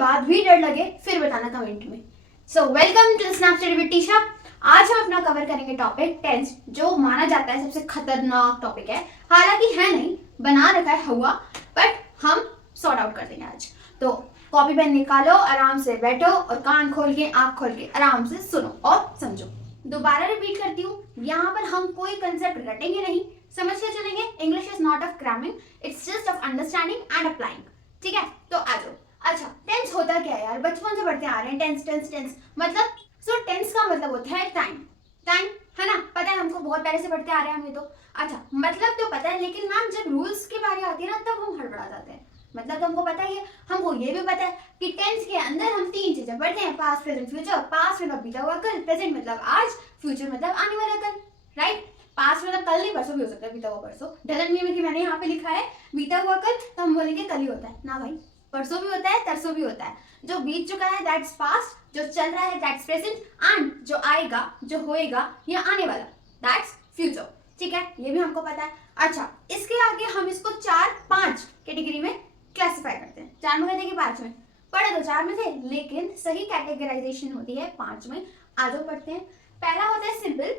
बाद भी डर लगे फिर बताना कमेंट में। So welcome to snap study with Tisha. आज हम अपना कवर करेंगे टॉपिक टेंस, जो माना जाता है सबसे खतरनाक टॉपिक है। हालांकि है नहीं, बना रखा है हुआ, बट हम सॉर्ट आउट कर देंगे आज। तो कॉपी पेन निकालो, आराम से बैठो और कान खोल के आंख खोल के आराम से सुनो और समझो। दोबारा रिपीट करती हूँ, यहाँ पर हम कोई कंसेप्ट रटेंगे नहीं, समझ के चलेंगे। English is not of gramming, it's just of understanding and applying. ठीक है, तो आ जाओ। अच्छा, टेंस होता क्या है यार? बचपन से पढ़ते आ रहे हैं टेंस टेंस टेंस मतलब। सो टेंस का मतलब होता है टाइम। टाइम है ना, पता है हमको, बहुत पहले से पढ़ते आ रहे हैं हम ये तो। अच्छा, मतलब तो पता है, लेकिन मैम जब रूल्स की बारी आती है ना तब हम हड़बड़ा जाते हैं। मतलब तो हमको पता ही है, हमको ये भी पता है कि टेंस के अंदर हम तीन चीजें पढ़ते हैं, पास्ट प्रेजेंट फ्यूचर। पास्ट मतलब बीता हुआ कल, प्रेजेंट मतलब आज, फ्यूचर मतलब आने वाला कल। राइट? पास्ट मतलब कल नहीं, परसों भी हो सकता है, बीता हुआ परसों। डजंट मीन कि मैंने यहाँ पे लिखा है बीता हुआ कल तो हम बोलेंगे कल ही होता है ना भाई, परसों भी होता है, तरसों भी होता है। जो बीत चुका है दैट्स पास्ट, जो चल रहा है दैट्स प्रेजेंट, एंड जो आएगा, जो होएगा या आने वाला दैट्स फ्यूचर। ठीक है, ये भी हमको पता है। अच्छा, इसके आगे हम इसको 4-5 कैटेगरी में क्लासिफाई करते हैं। 4 में कहते हैं कि 5 में पढ़े तो 4 में थे, लेकिन सही कैटेगराइजेशन होती है 5 में। आज पढ़ते हैं। पहला होता है सिंपल,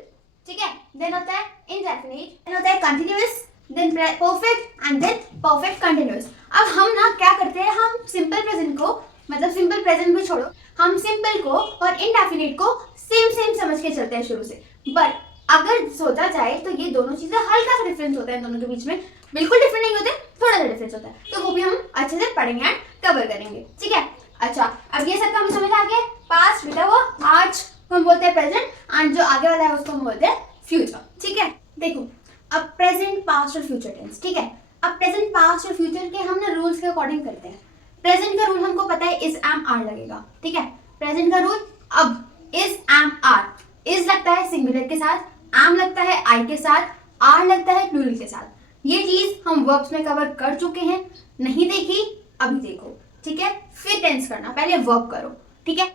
ठीक है, देन होता है इंडेफिनिट, देन होता है continuous, then perfect and then perfect continuous. अब हम ना क्या करते हैं, हम सिंपल प्रेजेंट को, मतलब सिंपल प्रेजेंट भी छोड़ो, हम सिंपल को और इंडेफिनिट को सेम सेम समझ के चलते हैं शुरू से। बट अगर सोचा जाए तो ये दोनों चीजें हल्का सा डिफरेंस होता है दोनों के बीच में, बिल्कुल डिफरेंट नहीं होते, थोड़ा सा डिफरेंस होता है। तो वो भी हम अच्छे से पढ़ेंगे एंड कवर करेंगे। ठीक है, अच्छा, अब ये सब हमें समझ आ गया। पास्ट बीता हुआ, आज हम बोलते हैं प्रेजेंट, एंड जो आगे वाला है उसको हम बोलते हैं फ्यूचर। ठीक है, देखो अब प्रेजेंट, पास्ट और फ्यूचर टेंस। ठीक है, अब प्रेजेंट, पास्ट और फ्यूचर के हम ना रूल्स के अकॉर्डिंग करते हैं। प्रेजेंट का रूल हमको पता है, इज एम आर लगेगा। ठीक है, प्रेजेंट का रूल, अब इज एम आर, इज लगता है सिंगुलर के साथ, एम लगता है आई के साथ, आर लगता है प्लूरल के साथ। ये चीज हम वर्ब्स में कवर कर चुके हैं, नहीं देखी अभी देखो। ठीक है, फिर टेंस करना, पहले वर्ब करो। ठीक है,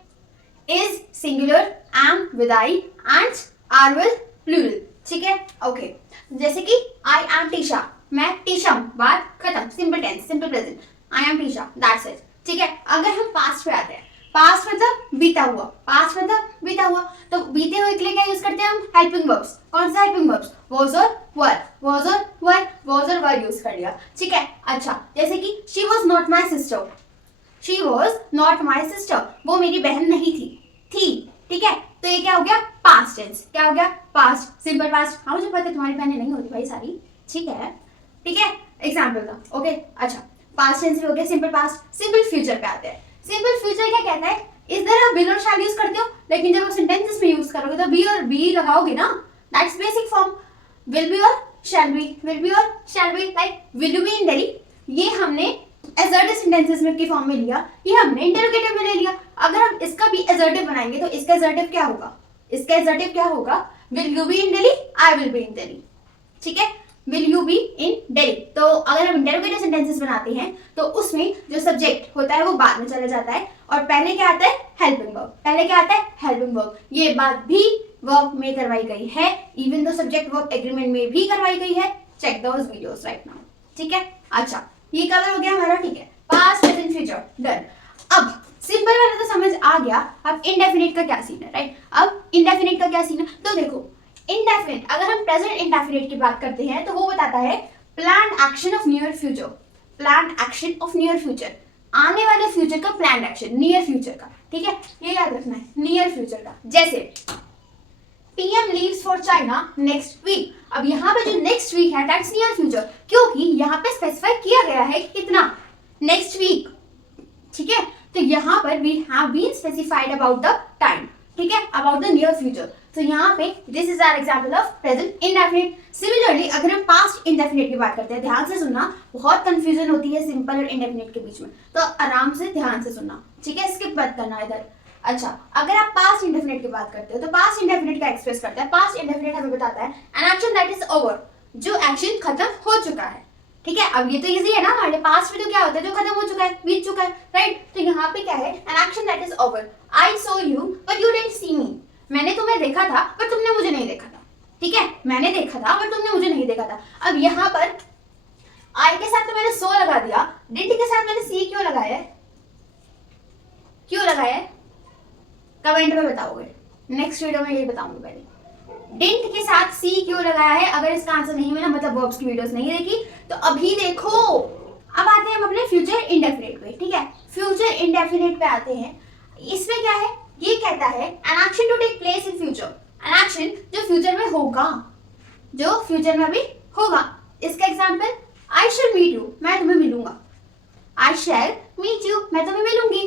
is singular, am with I and are with plural. ठीक है, ओके। जैसे कि आई एम टीशा, मैं टीशा हूं, बात खत्म, simple tense, simple present, I am Tisha, that's it. ठीक है, अगर हम पास्ट पे आते हैं, पास्ट मतलब बीता हुआ, पास्ट मतलब बीता हुआ, तो बीते हुए के लिए क्या यूज करते हैं हम? Helping verbs. कौन सा हेल्पिंग वर्ब्स? वाज और वर, वाज और वर, वाज और वर यूज कर लिया। ठीक है, अच्छा, जैसे कि she was not my sister, she was not my sister, वो मेरी बहन नहीं थी। ठीक है, तो ये क्या हो गया? Past tense. क्या हो गया? Past, simple past. हाँ, मुझे पता है तुम्हारी बहनें नहीं होती भाई सारी। ठीक है, ठीक है, एग्जाम्पल का। ओके, अच्छा, पास्ट टेंस भी हो गया, सिंपल पास्ट। सिंपल फ्यूचर पे आते हैं। सिंपल फ्यूचर क्या कहता है? इस तरह विल और शैल यूज करते हो, लेकिन जब आप सेंटेंसेस में यूज करोगे तो बी और बी लगाओगे ना, that's basic form. Will be और शैल बी, विल बी और shall be, like will you be in Delhi, ये हमने एसर्टिव सेंटेंसेस में की फॉर्म में लिया, ये हमने इंटरोगेटिव में ले लिया। अगर हम इसका भी एसर्टिव बनाएंगे तो इसका एसर्टिव क्या होगा? इसका एसर्टिव क्या होगा? Will you be in Delhi, I will be in Delhi. ठीक है, will you be in Delhi. तो अगर हम इंटरोगेटिव सेंटेंसेस बनाते हैं तो उसमें जो सब्जेक्ट होता है वो बाद में चला जाता है, और पहले क्या आता है? Helping verb. पहले क्या आता है? Helping verb. ये बात भी वर्ब में करवाई गई है, even though subject verb agreement में भी करवाई गई है। Check those videos right now. ठीक है, अच्छा, ये कवर हो गया हमारा। ठीक है, पास्ट प्रेजेंट फ्यूचर डन। अब सिंपल वाला तो समझ आ गया, अब इनडेफिनिट का क्या सीन है? राइट, अब इनडेफिनिट का क्या सीन है? तो देखो, इनडेफिनिट, अगर हम प्रेजेंट इनडेफिनिट की बात करते हैं तो वो बताता है plan action of near future. Plan action of near future, आने वाले फ्यूचर का प्लान एक्शन, नियर फ्यूचर का। ठीक है, ये याद रखना है, नियर फ्यूचर का। जैसे PM leaves for China next week. अब यहाँ पे जो नेक्स्ट वीक है दैट्स नियर फ्यूचर, क्योंकि यहाँ पे स्पेसिफाई किया गया है कि कितना? Next week. ठीक है, तो यहाँ पर we have been specified about the time. ठीक है, अबाउट द नियर फ्यूचर। तो यहाँ पे this is our example of present indefinite. Similarly अगर हम पास्ट इंडेफिनिट की बात करते हैं, ध्यान से सुनना, बहुत कंफ्यूजन होती है सिंपल और इंडेफिनिट के बीच में, तो आराम से ध्यान से सुनना। ठीक है, स्किप मत करना इधर। अच्छा, अगर आप पास्ट इंडेफिनिट की बात करते हो तो पास्ट इंडेफिनिट का एक्सप्रेस करता है। पास्ट इंडेफिनिट हमें बताता है an action that is over, जो एक्शन खत्म हो चुका है। ठीक है, अब ये तो इजी है ना हमारे। पास्ट में तो क्या होता है? जो खत्म हो चुका है, बीत चुका है। राइट, तो यहाँ पे क्या है? An action that is over. I saw you but you didn't see me, मैंने तुम्हें देखा था पर तुमने मुझे नहीं देखा था। ठीक है, मैंने देखा था पर तुमने मुझे नहीं देखा था। अब यहाँ पर आई के साथ तो मैंने सो लगा दिया, डिड के साथ मैंने सी क्यों लगाया है? क्यों लगाया है कमेंट में बताओगे, नेक्स्ट वीडियो में यही बताऊंगी। पहले डिडंट के साथ सी क्यों लगाया है, अगर इसका आंसर नहीं मिला मतलब वर्ब्स की वीडियोस नहीं देखी तो अभी देखो। अब आते हैं हम अपने फ्यूचर इंडेफिनिट पे, ठीक है। फ्यूचर इंडेफिनिट पे आते हैं। इसमें क्या है, ये कहता है an action to take place in future, an action जो फ्यूचर में होगा, जो फ्यूचर में अभी होगा। इसका example I shall meet you, मैं तुम्हें मिलूंगा। आई शैल मीट यू, मैं तुम्हें मिलूंगी।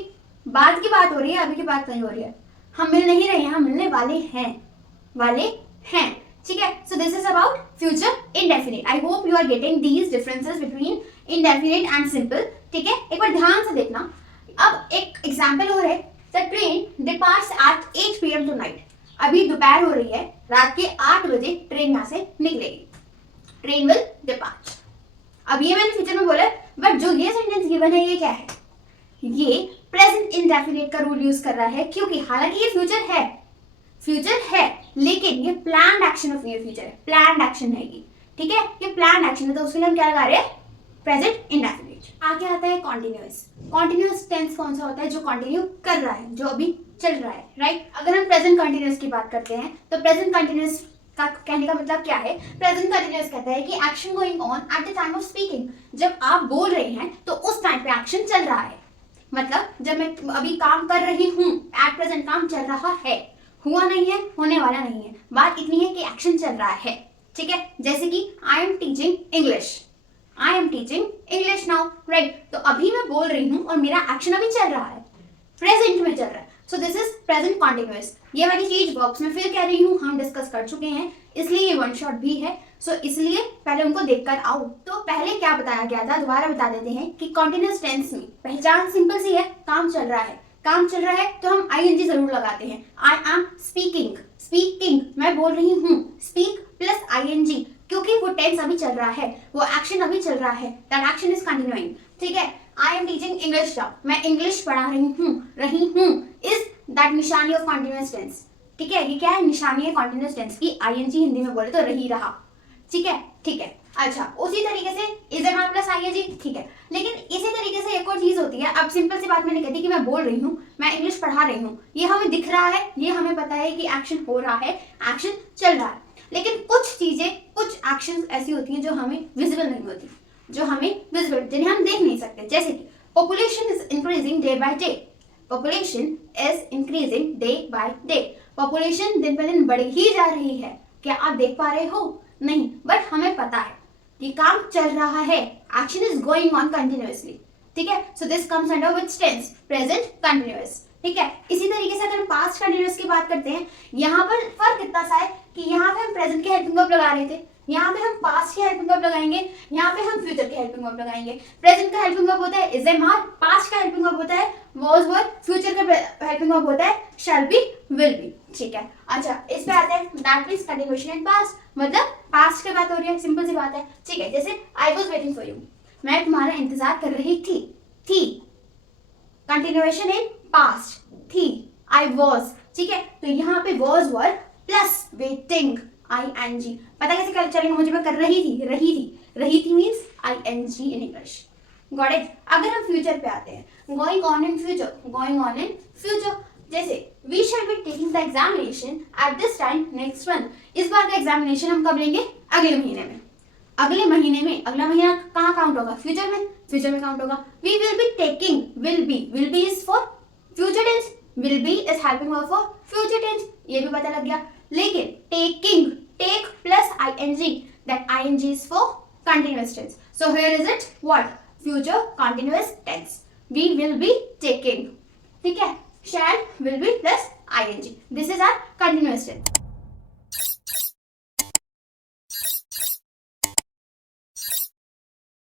बाद की बात हो रही है, अभी की बात नहीं हो रही है। हम मिल नहीं रहे हैं, हम मिलने वाले हैं, ठीक है। So this is about future indefinite. I hope you are getting these differences between indefinite and simple, ठीक है। एक बार ध्यान से देखना। अब एक एग्जांपल और है, the train departs at 8 PM tonight. अभी दोपहर हो रही है, रात के 8 बजे ट्रेन यहाँ से निकलेगी। Train will depart. अब ये मैंने फ्यूचर में बोला, बट जो ये सेंटेंस गिवन है ये क्या है, ये प्रेजेंट इंडेफिनिट का रूल यूज कर रहा है, क्योंकि हालांकि ये फ्यूचर है लेकिन ये planned action of near future है, प्लान्ड एक्शन है ये, ठीक है। ये प्लान्ड एक्शन है तो उसके लिए हम क्या लगा रहे हैं, प्रेजेंट इंडेफिनिट। आगे आता है कॉन्टिन्यूअस। कॉन्टिन्यूअस टेंस कौन सा होता है, जो कंटिन्यू कर रहा है, जो अभी चल रहा है, राइट। अगर हम प्रेजेंट कंटिन्यूअस की बात करते हैं तो प्रेजेंट कंटिन्यूअस का कहने का मतलब क्या है, प्रेजेंट कंटिन्यूअस कहता है कि action going on at the time of speaking. जब आप बोल रहे हैं तो उस टाइम पे एक्शन चल रहा है, मतलब जब मैं अभी काम कर रही हूँ, एट प्रेजेंट काम चल रहा है, हुआ नहीं है, होने वाला नहीं है। बात इतनी है कि एक्शन चल रहा है, ठीक है। जैसे कि I am teaching English now, right. तो अभी मैं बोल रही हूँ और मेरा एक्शन अभी चल रहा है, प्रेजेंट में चल रहा है। So this is present continuous. ये वाली चीज वर्ब्स में फिर कह रही हूँ, हम डिस्कस कर चुके हैं, इसलिए ये वन शॉट भी है। सो इसलिए पहले उनको देखकर आओ। तो पहले क्या बताया गया था, दोबारा बता देते हैं कि कॉन्टिन्यूअस टेंस में पहचान सिंपल सी है, काम चल रहा है तो हम ing जरूर लगाते हैं। आई एम स्पीकिंग, मैं बोल रही हूँ, स्पीक प्लस ing, क्योंकि वो टेंस अभी चल रहा है, वो एक्शन अभी चल रहा है, दैट एक्शन इज कंटिन्यूइंग, ठीक है। I am teaching English now, मैं इंग्लिश पढ़ा रही हूँ, इज दैट निशानी ऑफ कंटिन्यूअस टेंस, ठीक है। ये क्या है, निशानी है कंटिन्यूअस टेंस की, ing हिंदी में बोले तो रही रहा, ठीक है। अच्छा, उसी तरीके से is am are plus ing, ठीक है। लेकिन इसी तरीके से एक और चीज होती है। अब सिंपल सी बात मैंने कहती कि मैं बोल रही हूँ, मैं इंग्लिश पढ़ा रही हूँ, ये हमें दिख रहा है, ये हमें पता है कि एक्शन हो रहा है, एक्शन चल रहा है। लेकिन कुछ चीजें, कुछ एक्शंस ऐसी होती हैं जो हमें विजिबल नहीं होती, जिन्हें हम देख नहीं सकते। जैसे कि population is increasing day by day, population दिन ब दिन बढ़ ही जा रही है। क्या आप देख पा रहे हो? नहीं, बट हमें पता है कि काम चल रहा है, action is going on continuously, ठीक है। So this comes under which tense, present continuous, ठीक है। इसी तरीके से अगर हम पास्ट कंटिन्यूअस की बात करते हैं, यहाँ पर फर्क इतना सा है कि यहाँ पे हम प्रेजेंट के हेल्पिंग वर्ब लगा रहे थे, यहाँ पे हम पास्ट के हेल्पिंग वर्ब लगाएंगे, यहाँ पे हम फ्यूचर के हेल्पिंग वर्ब लगाएंगे। प्रेजेंट का हेल्पिंग वर्ब होता है इज एम आर, पास्ट का हेल्पिंग वर्ब होता है वाज वर, फ्यूचर का हेल्पिंग वर्ब होता है शैल बी, विल बी, ठीक है। अच्छा, इस पे आते हैं, that means continuation in past, मतलब पास्ट की बात हो रही है, सिंपल सी बात है, ठीक है। जैसे I was waiting for you, मैं तुम्हारा इंतजार कर रही थी, कंटिन्यूएशन इन पास्ट, थी, आई वाज, ठीक है। तो यहाँ पे was were plus waiting ing, पता कैसे चलेगा मुझे, मैं कर रही थी means ing in English, got it. अगर हम फ्यूचर पे आते हैं, गोइंग ऑन इन फ्यूचर, जैसे we shall be taking the examination at this time next month, इस बार का एग्जामिनेशन हम कब लेंगे, अगले महीने में। अगला महीना कहाँ काउंट होगा, फ्यूचर में काउंट होगा। We will be taking, will be is for future tense, will be is helping verb for future tense, ये भी पता लग गया। लेकिन take plus ing, that ing is for continuous tense. So here is it, what? Future continuous tense. We will be taking, ठीक है, shall, will be plus ing. This is our continuous tense.